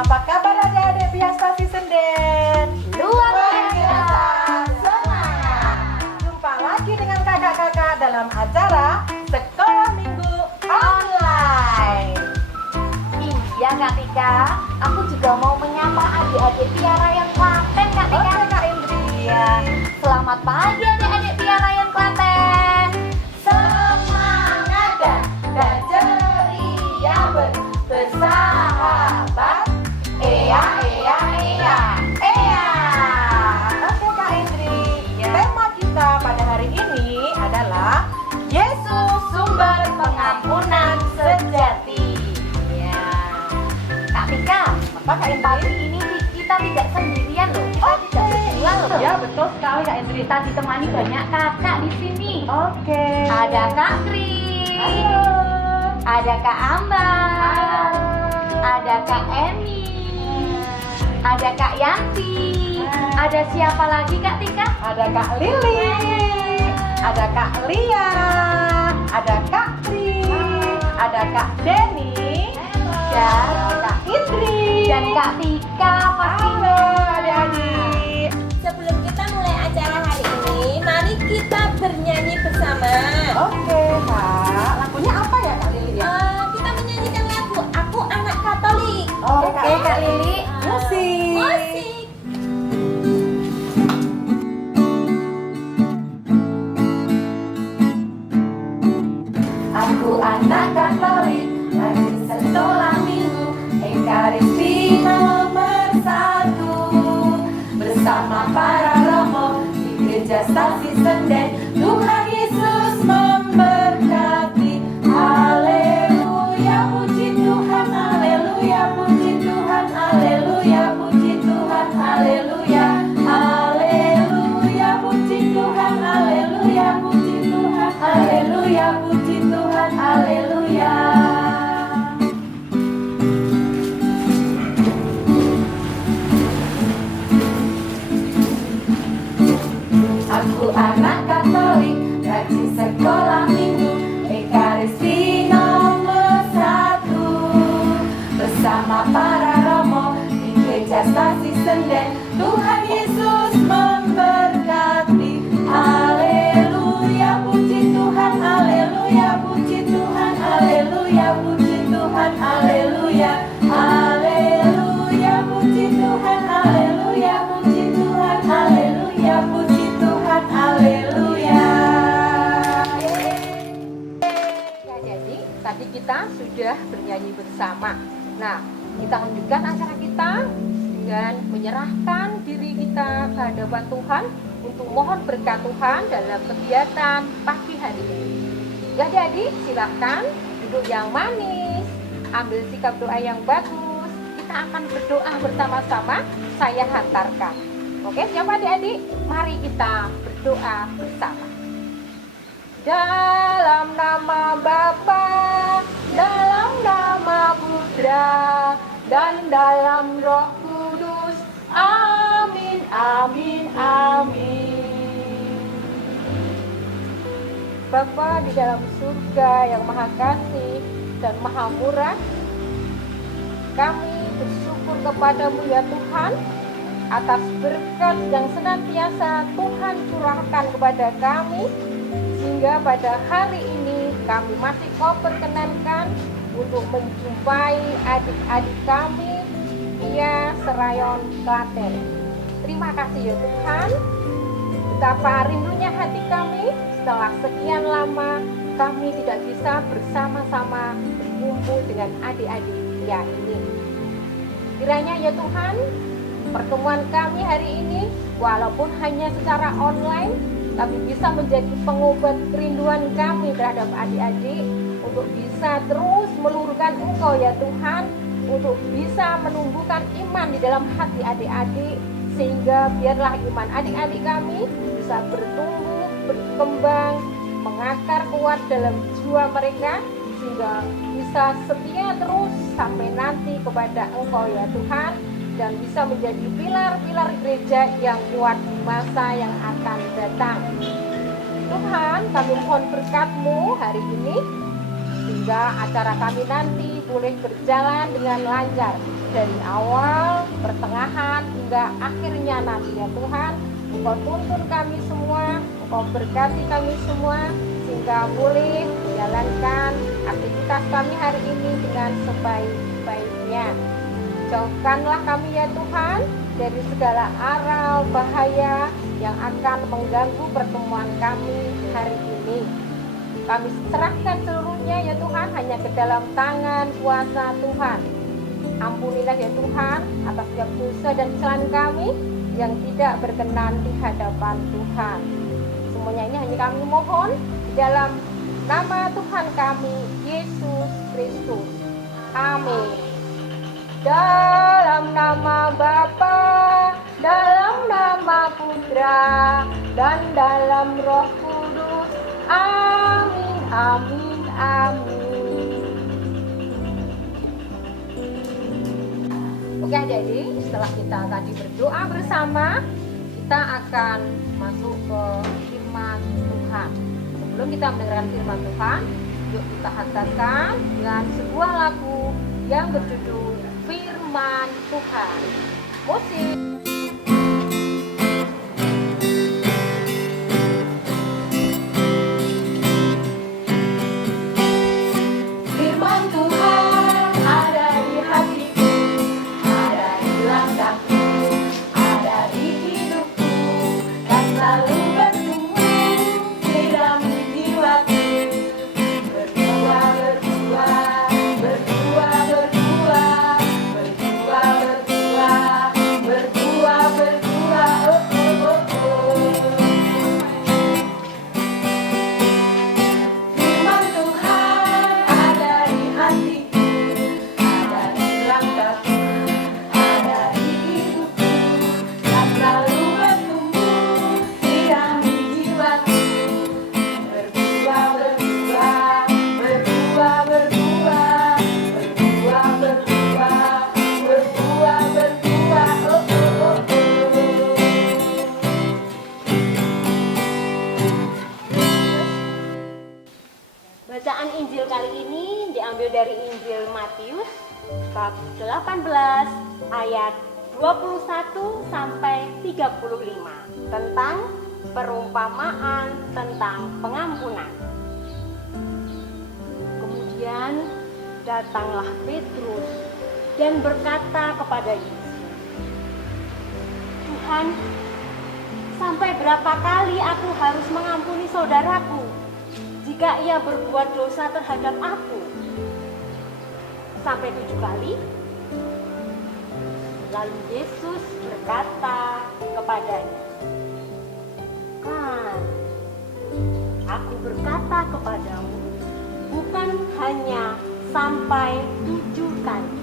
Apa kabar adik-adik Biastasi Senden? Luar biasa semangat. Jumpa lagi dengan kakak-kakak dalam acara Sekolah Minggu Online. Iya Kak Tika, aku juga mau menyapa adik-adik Tiara yang Klaten Kak Tika. Oke Kak Indri. Iya. Selamat pagi adik-adik Tiara yang Klaten. Semangat dan ceria bersahabat. Eya, eya, eya, eya. Oke Kak Indri. Tema kita pada hari ini adalah Yesus sumber pengampunan sejati. Ya. Kak Tika, Apa Kak pagi Indri? ini kita tidak sendirian loh. Kita tidak berdua loh. Ya betul sekali Kak Indri. Kita ditemani banyak kakak di sini. Oke. Ada Kak Kris, Halo. ada Kak Ambar, ada Kak Emi, ada Kak Yanti, ada siapa lagi Kak Tika? Ada Kak Lili, ada Kak Lia, ada Kak Tri, ada Kak Denny, dan Kak Indri, Dan Kak Tika pastinya. Halo adik-adik. Sebelum kita mulai acara hari ini, mari kita bernyanyi bersama. Oke Kak, lagunya apa ya Kak Lili ya? Kita menyanyikan lagu Aku Anak Katolik. Oke Kak Lili. Musik. Musik. Aku anak Katolik, rajin sekolah minggu, Ekaristi nomor 1. Bersama para romo di gereja Stasi Senden, Tuhan Yesus memberkati. Haleluya, puji Tuhan, haleluya, puji Tuhan, haleluya, puji Tuhan, haleluya. Haleluya, puji Tuhan, haleluya, puji Tuhan, haleluya, puji Tuhan, haleluya. Aku anak Katolik, rajin sekolah minggu, Ekaristi nomor 1. Bersama para romo di gereja Stasi Senden, Tuhan Yesus memberkati. Haleluya, puji Tuhan, haleluya, puji Tuhan, haleluya, puji Tuhan, haleluya. Haleluya, puji Tuhan, haleluya, puji Tuhan, haleluya, puji Tuhan, haleluya. Ya, jadi tadi kita sudah bernyanyi bersama. Nah, kita lanjutkan acara kita dengan menyerahkan diri kita ke hadapan Tuhan untuk mohon berkat Tuhan dalam kegiatan pagi hari ini. Ya, jadi silakan duduk yang manis, ambil sikap doa yang bagus. Kita akan berdoa bersama-sama. Saya hantarkan. Oke, siapa adik-adik? Mari kita berdoa bersama. Dalam nama Bapa, dalam nama Putra, dan dalam Roh Kudus. Amin, amin, amin. Bapa di dalam surga yang maha kasih dan maha murah, kami bersyukur kepadamu ya Tuhan, atas berkat yang senantiasa Tuhan curahkan kepada kami, sehingga pada hari ini kami masih kau perkenankan untuk menjumpai adik-adik kami via Serayon Klaten. Terima kasih ya Tuhan, betapa rindunya hati kami setelah sekian lama kami tidak bisa bersama-sama berkumpul dengan adik-adik via ini. Kiranya ya Tuhan, pertemuan kami hari ini walaupun hanya secara online, tapi bisa menjadi pengobat kerinduan kami terhadap adik-adik untuk bisa terus meluruhkan Engkau ya Tuhan, untuk bisa menumbuhkan iman di dalam hati adik-adik, sehingga biarlah iman adik-adik kami bisa bertumbuh, berkembang, mengakar kuat dalam jiwa mereka, sehingga bisa setia terus sampai nanti kepada Engkau ya Tuhan, dan bisa menjadi pilar-pilar gereja yang kuat di masa yang akan datang. Tuhan, kami mohon berkat-Mu hari ini, sehingga sehingga acara kami nanti boleh berjalan dengan lancar dari awal, pertengahan hingga akhirnya nanti ya Tuhan. Engkau tuntun kami semua, Engkau berkati kami semua sehingga boleh menjalankan aktivitas kami hari ini dengan sebaik-baiknya. Jauhkanlah kami ya Tuhan dari segala aral bahaya yang akan mengganggu pertemuan kami hari ini. Kami serahkan seluruhnya ya Tuhan hanya ke dalam tangan kuasa Tuhan. Ampunilah ya Tuhan atas setiap dosa dan kesalahan kami yang tidak berkenan di hadapan Tuhan. Semuanya ini hanya kami mohon di dalam nama Tuhan kami, Yesus Kristus. Amin. Dalam nama Bapa, dalam nama Putra, dan dalam Roh Kudus. Amin, amin, amin. Oke adik-adik, setelah kita tadi berdoa bersama, kita akan masuk ke firman Tuhan. Sebelum kita mendengarkan firman Tuhan, yuk kita hantarkan dengan sebuah lagu yang berjudul Firman Tuhan. Musik. Firman Tuhan ada di hatiku, ada di langkahku, ada di hidupku, dan selalu bertumbuh di dalam jiwaku. Berdua, berdua, berdua, berdua, berdua, berdua, berdua, berdua, oh, oh, oh, oh. Firman Tuhan ada di hatiku, ada di langkahku, ada di hidupku, dan selalu bertumbuh di dalam jiwaku. Berdua, berdua, berdua, berdua, berdua, berdua, berdua, berdua, oh, oh, oh, oh. Bacaan Injil kali ini diambil dari Injil Matius bab 18 ayat 21 sampai 35 tentang perumpamaan tentang pengampunan. Kemudian datanglah Petrus dan berkata kepada Yesus, "Tuhan, sampai berapa kali aku harus mengampuni saudaraku jika ia berbuat dosa terhadap aku? Sampai 7 kali?" Lalu Yesus berkata kepadanya, "Kan, aku berkata kepadamu, bukan hanya sampai 7 kali,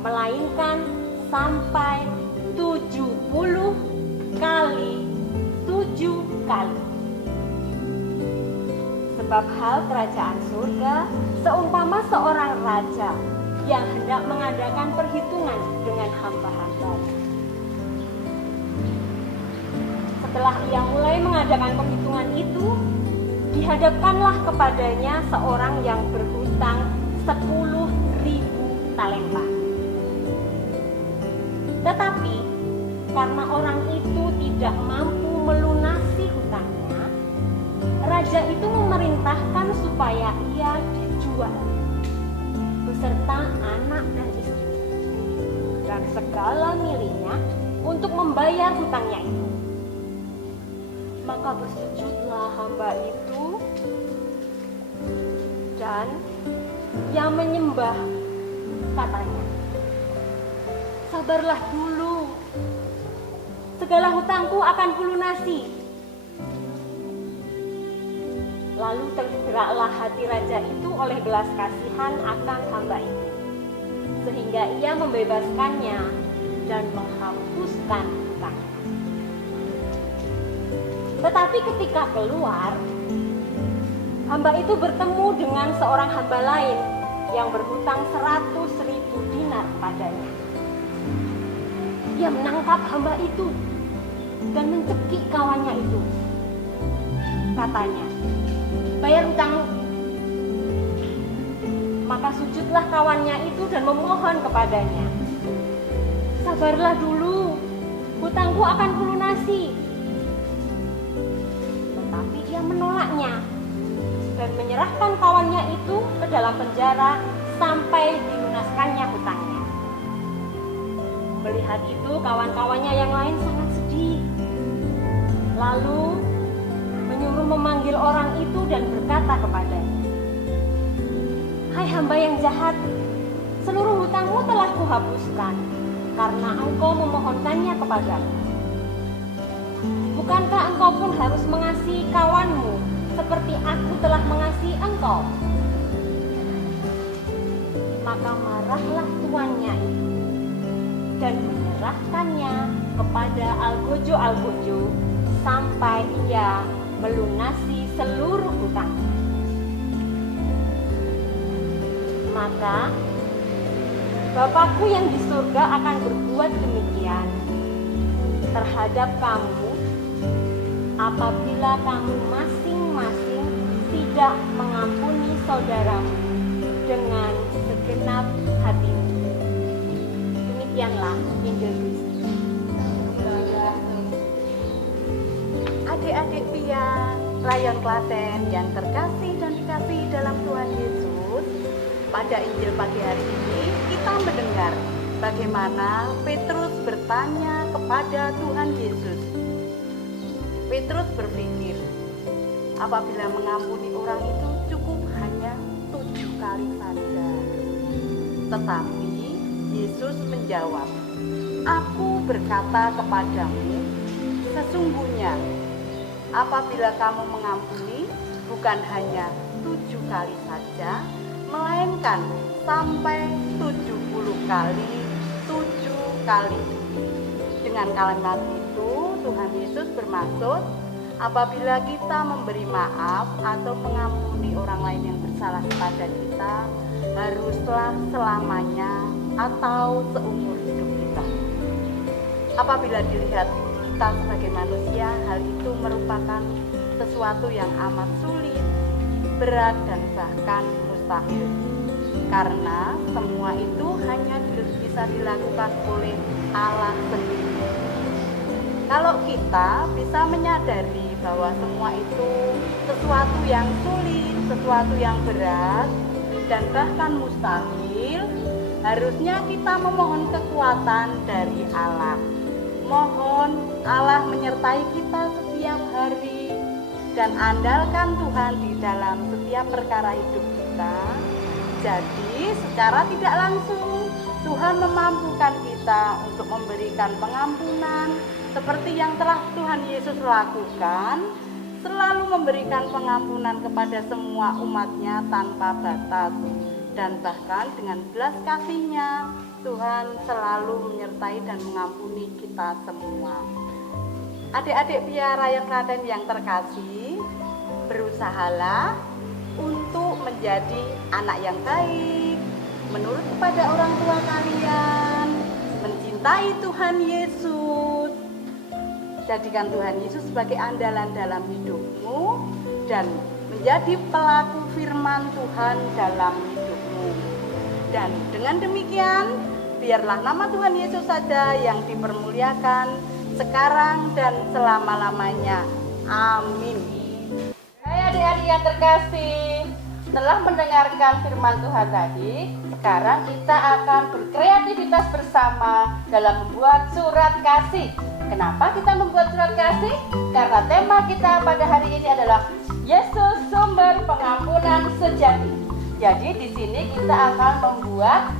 melainkan sampai 70 kali 7 kali. Sebab hal kerajaan surga seumpama seorang raja yang hendak mengadakan perhitungan dengan hamba-hambanya. Setelah ia mulai mengadakan perhitungan itu, dihadapkanlah kepadanya seorang yang berhutang 10.000 talenta. Tetapi karena orang itu tidak mampu melunasi hutangnya, raja itu memerintahkan supaya ia dijual beserta anak dan istri dan segala miliknya untuk membayar hutangnya itu. Maka bersujudlah hamba itu dan yang menyembah katanya, 'Sabarlah dulu, segala hutangku akan kulunasi.' Lalu tergeraklah hati raja itu oleh belas kasihan akan hamba itu, sehingga ia membebaskannya dan menghapuskan hutangnya. Tetapi ketika keluar, hamba itu bertemu dengan seorang hamba lain yang berhutang 100.000 dinar padanya. Ia menangkap hamba itu dan mencekik kawannya itu. Katanya, 'Bayar hutangmu.' Maka sujudlah kawannya itu dan memohon kepadanya, sabarlah dulu, hutangku akan kulunasi. Tetapi dia menolaknya dan menyerahkan kawannya itu ke dalam penjara sampai dilunaskannya hutangnya. Melihat itu kawan-kawannya yang lain sangat sedih. Lalu menyuruh memanggil orang itu dan berkata kepadanya, "Hai hamba yang jahat, seluruh hutangmu telah kuhapuskan karena engkau memohonkannya kepadaku. Bukankah engkau pun harus mengasihi kawanmu seperti aku telah mengasihi engkau?" Maka marahlah tuannya itu dan menyerahkannya kepada algojo-algojo sampai ia melunasi seluruh hutangnya. Maka Bapakku yang di surga akan berbuat demikian terhadap kamu apabila kamu masing-masing tidak mengampuni saudaramu dengan segenap hatimu. Demikianlah Injil Kristus. Adik-adik pian, rayon Klaten yang terkasih dan dikasihi dalam Tuhan Yesus, pada Injil pagi hari ini kita mendengar bagaimana Petrus bertanya kepada Tuhan Yesus. Petrus berpikir, apabila mengampuni orang itu cukup hanya 7 kali saja. Tetapi Yesus menjawab, "Aku berkata kepadamu, sesungguhnya apabila kamu mengampuni bukan hanya 7 kali saja, melainkan sampai 70 kali 7 kali." Dengan kalimat itu Tuhan Yesus bermaksud apabila kita memberi maaf atau mengampuni orang lain yang bersalah kepada kita, haruslah selamanya atau seumur hidup kita. Apabila dilihat kita sebagai manusia, hal itu merupakan sesuatu yang amat sulit, berat, dan bahkan mustahil. Karena semua itu hanya bisa dilakukan oleh Allah sendiri. Kalau kita bisa menyadari bahwa semua itu sesuatu yang sulit, sesuatu yang berat, dan bahkan mustahil, harusnya kita memohon kekuatan dari Allah. Mohon Allah menyertai kita setiap hari dan andalkan Tuhan di dalam setiap perkara hidup kita. Jadi secara tidak langsung Tuhan memampukan kita untuk memberikan pengampunan seperti yang telah Tuhan Yesus lakukan, selalu memberikan pengampunan kepada semua umatnya tanpa batas. Dan bahkan dengan belas kasih-Nya Tuhan selalu menyertai dan mengampuni kita semua. Adik-adik piara yang Klaten yang terkasih, berusahalah untuk menjadi anak yang baik, menurut kepada orang tua kalian, mencintai Tuhan Yesus. Jadikan Tuhan Yesus sebagai andalan dalam hidupmu dan menjadi pelaku firman Tuhan dalam hidupmu. Dan dengan demikian, biarlah nama Tuhan Yesus saja yang dipermuliakan sekarang dan selama-lamanya. Amin. Hai adik-adik yang terkasih, setelah mendengarkan firman Tuhan tadi, sekarang kita akan berkreativitas bersama dalam membuat surat kasih. Kenapa kita membuat surat kasih? Karena tema kita pada hari ini adalah Yesus sumber pengampunan sejati. Jadi di sini kita akan membuat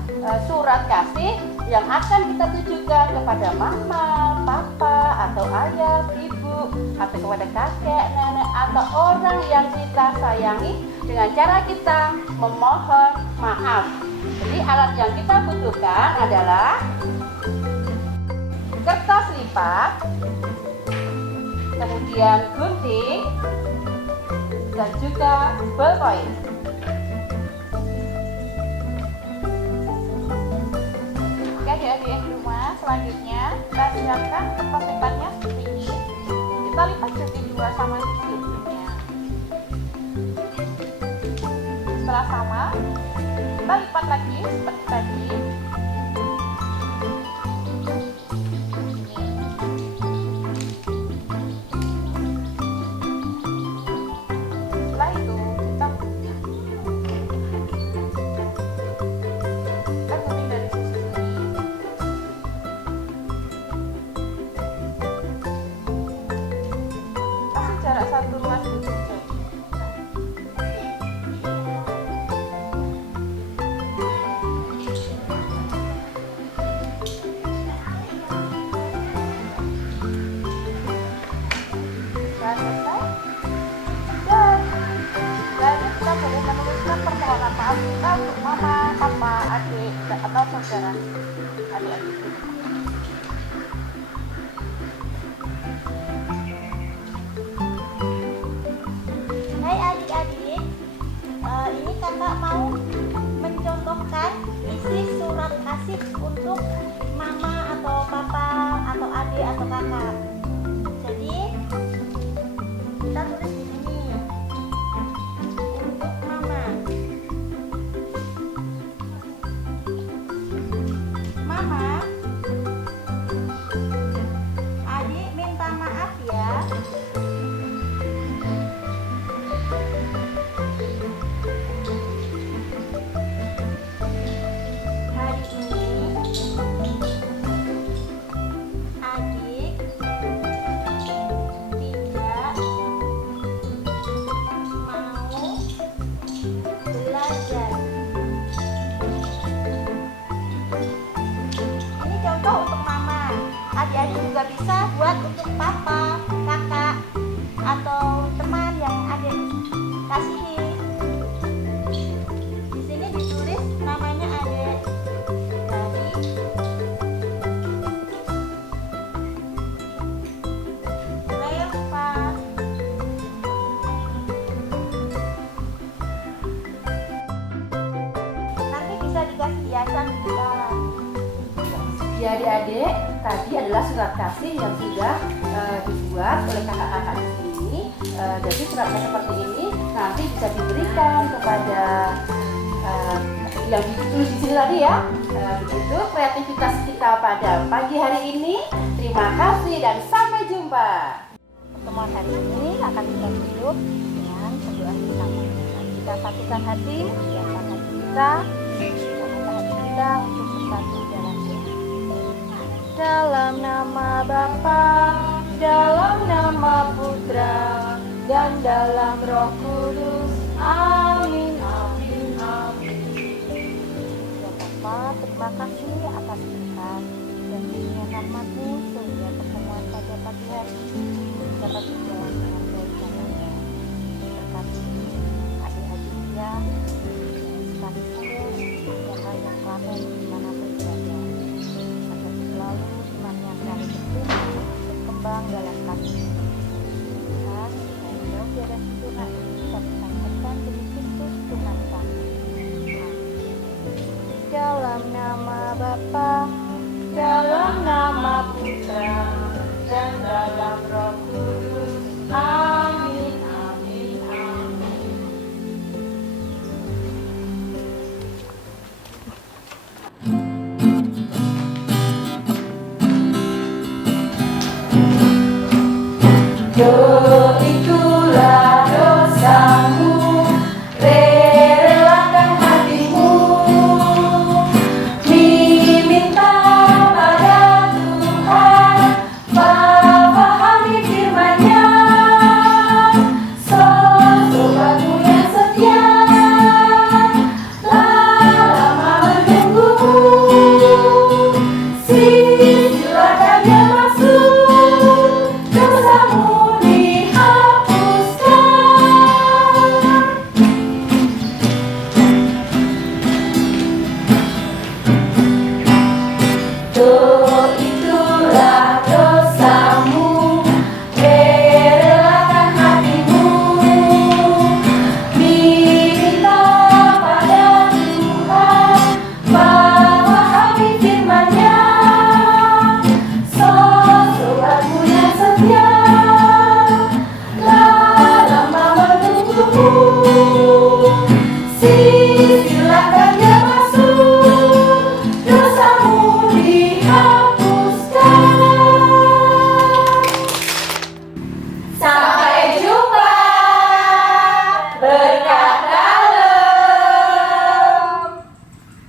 surat kasih yang akan kita tujukan kepada mama, papa, atau ayah, ibu, atau kepada kakek, nenek, atau orang yang kita sayangi dengan cara kita memohon maaf. Jadi alat yang kita butuhkan adalah kertas lipat, kemudian gunting, dan juga ballpoint. Oke adik-adik yang di rumah, selanjutnya kita siapkan kertas lipatnya seperti ini. Kita lipat jadi 2 sama sisi ujungnya. Setelah sama, Kita lipat lagi seperti tadi. Setelah itu kita gunting dari sisi sini. Kasih jarak 1 ruas gitu. Sudah selesai. Dan lalu kita boleh menuliskan permohonan maaf kita untuk mama, papa, adik, atau saudara adik-adik. Hai adik-adik, ini kakak mau mencontohkan isi surat kasih untuk mama atau papa atau adik atau kakak. Jadi kita tulis di sini untuk mama. Mama, adik minta maaf ya. Hari ini adik tidak mau belajar. Ini contoh untuk mama. Adik-adik juga bisa buat untuk papa, kakak, atau teman yang adik kasihi. Di sini ditulis namanya adik dari Reva. Nanti bisa dikasih hiasan kita. Ya adik-adik, tadi adalah surat kasih yang sudah dibuat oleh kakak-kakak di sini. Jadi suratnya seperti ini nanti bisa diberikan kepada yang ditulis di sini tadi ya. Begitu kreativitas kita pada pagi hari ini. Terima kasih dan sampai jumpa. Pertemuan hari ini akan kita tutup dengan berdoa bersama. Kita satukan hati, siapkan hati kita, siapkan hati kita untuk bersatu dalam doa. Dalam nama Bapa, dalam nama Putra, dan dalam Roh Kudus. Amin, amin, amin. Ya Bapa, terima kasih atas berkat dan rahmat-Mu sehingga pertemuan pada pagi hari ini dapat berjalan dengan baik dan lancar. Berkati adik-adiknya sekalipun yang layak Klaten dimanapun berada, agar selalu imannya selalu bertumbuh berkembang dalam kasih. Tuhan, supaya roh dan sempurna ini bisa disampaikan demi Kristus Tuhan kami. Amin. Dalam nama Bapa, dalam nama Putra, dan dalam Roh Kudus. Amin, amin, amin. Itulah dosamu, relakan hatimu, diminta pada Tuhan, memahami firman-Nya, sobatmu yang setia, lama menunggu, silakan dia masuk, dosamu dihapuskan.